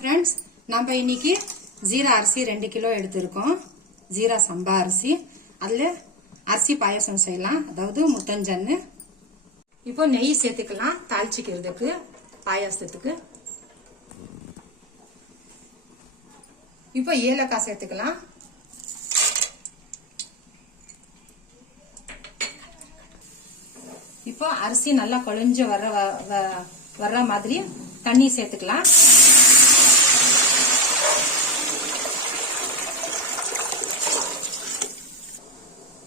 Friends நம்ம இன்னைக்கு ஜீரா அரிசி 2 கிலோ எடுத்துறோம். ஜீரா சம்பா அரிசி. அதுல அரிசி பாயாசம் செய்யலாம். அதாவது முத்தஞ்சன்னு. இப்போ நெய் சேர்த்துக்கலாம் தாளிச்சிக்கிறதுக்கு பாயாசத்துக்கு. இப்போ ஏலக்காய் சேர்த்துக்கலாம். இப்போ அரிசி நல்லா குழஞ்சு வர்ற மாதிரி தண்ணி சேர்த்துக்கலாம்.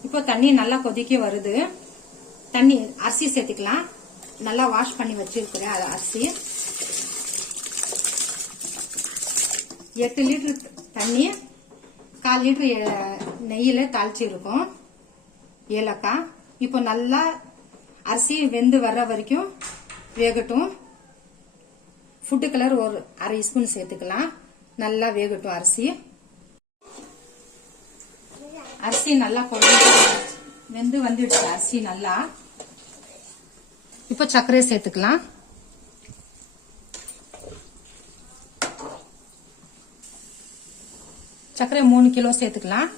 இப்போ தண்ணி நல்லா கொதிக்க வருது. தண்ணி அரிசி சேர்த்துக்கலாம். நல்லா வாஷ் பண்ணி வச்சிருக்கிறேன் அரிசி. 8 லிட்டர் தண்ணி 1/4 லிட்டர் நெய்யில தாளிச்சு இருக்கும் ஏலக்காய். இப்போ நல்லா அரிசி வெந்து வர்ற வரைக்கும் வேகட்டும். ஃபுட் கலர் ஒரு 1/2 ஸ்பூன் சேர்த்துக்கலாம். நல்லா வேகட்டும் அரிசி. அரிசி நல்லா வெந்து வந்துடுச்சு அரிசி நல்லா. இப்போ சர்க்கரை சேர்த்துக்கலாம். சர்க்கரை 3 கிலோ சேர்த்துக்கலாம்.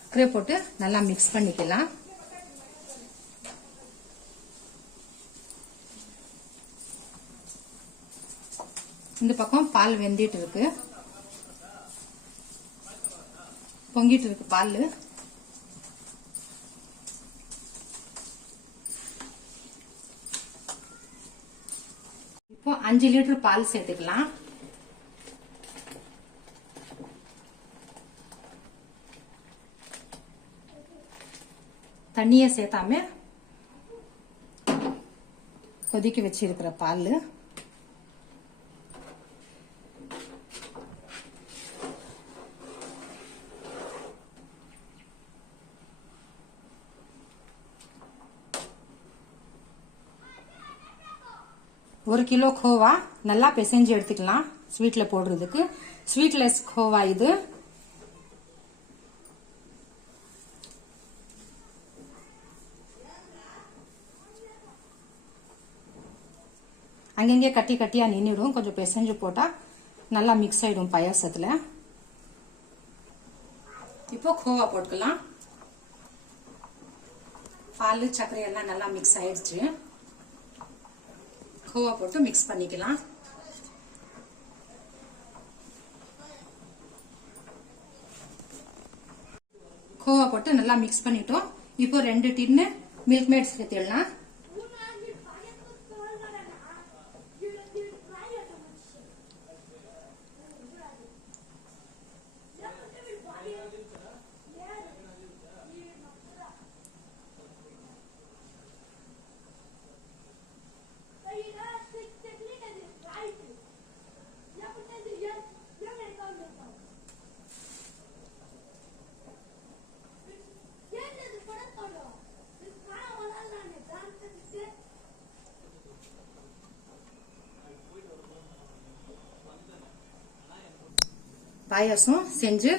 சர்க்கரை போட்டு நல்லா மிக்ஸ் பண்ணிக்கலாம். இந்த பக்கம் பால் வெந்திட்டு இருக்கு. பொங்கிட்டு இருக்கு பால். இப்போ 5 லிட்டர் பால் சேர்த்துக்கலாம். தண்ணிய சேர்த்தாம கொதிக்க வச்சிருக்கிற பால். ஒரு கிலோ கோவா நல்லா பிசைஞ்சு எடுத்துக்கலாம். ஸ்வீட்ல போடுறதுக்கு ஸ்வீட்லெஸ் கோவா இது. அங்கங்கே கட்டி கட்டியா நின்னுடும். கொஞ்சம் பிசைஞ்சு போட்டா நல்லா மிக்ஸ் ஆயிடும் பாயாசத்துல. இப்போ கோவா போட்டுக்கலாம். பால் சர்க்கரை எல்லாம் நல்லா மிக்ஸ் ஆயிடுச்சு. கோவா போட்டு மிக்ஸ் பண்ணிக்கலாம். கோவா போட்டு நல்லா மிக்ஸ் பண்ணிட்டோம். இப்போ 2 டின்னு மில்க் மேட் சேர்த்துடலாம். பாயாசம் செஞ்சு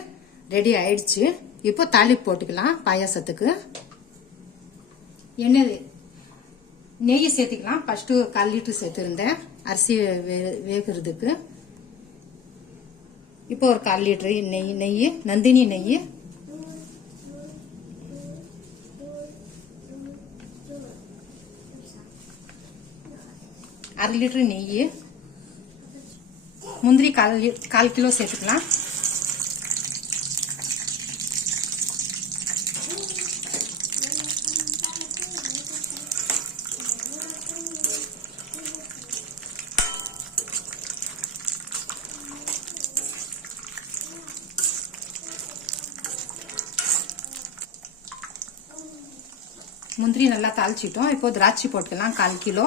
ரெடி ஆயிடுச்சு. இப்போ தாளிப்பு போட்டுக்கலாம். பாயாசத்துக்கு நெய் சேர்த்துக்கலாம். ஃபர்ஸ்ட் 1/4 லிட்டர் சேர்த்திருந்தேன் அரிசி வேகிறதுக்கு. இப்போ ஒரு 1/4 லிட்டர் நெய் நந்தினி நெய். அரை லிட்டர் நெய். முந்திரி 1/4 கிலோ சேர்த்துக்கலாம். முந்திரி நல்லா தாளிச்சிட்டோம். இப்போ திராட்சை போட்டுக்கலாம் 1/4 கிலோ.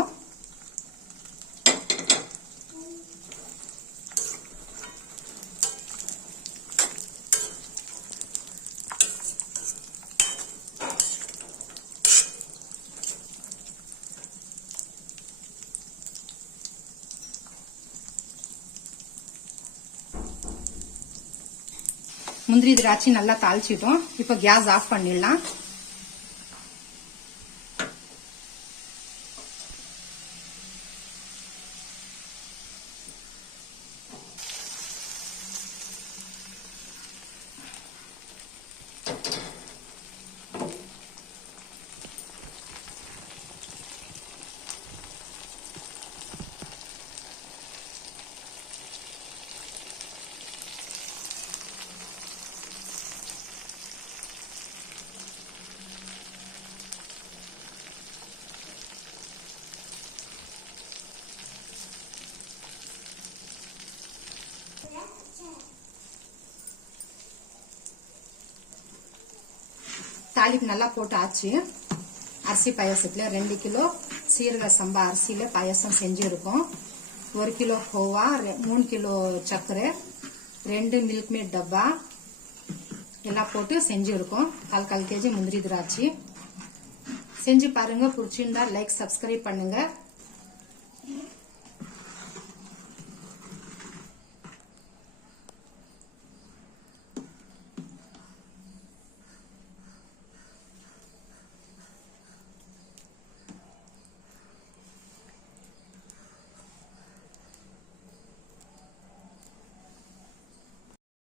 முந்திரி திராட்சை நல்லா தாளிச்சிட்டோம். இப்போ கேஸ் ஆஃப் பண்ணிடலாம். தாளிப்பு நல்லா போட்டு ஆச்சு. அரிசி பாயசத்துல 2 கிலோ சீரக சம்பா அரிசியில பாயசம் செஞ்சிருக்கோம். 1 கிலோ கோவா, 3 கிலோ சர்க்கரை, 2 மில்க் மேட் டப்பா எல்லாம் போட்டு செஞ்சிருக்கோம். 1/4 kg முந்திரி திராட்சை செஞ்சு பாருங்க. பிடிச்சிருந்தா லைக், சப்ஸ்கிரைப் பண்ணுங்க.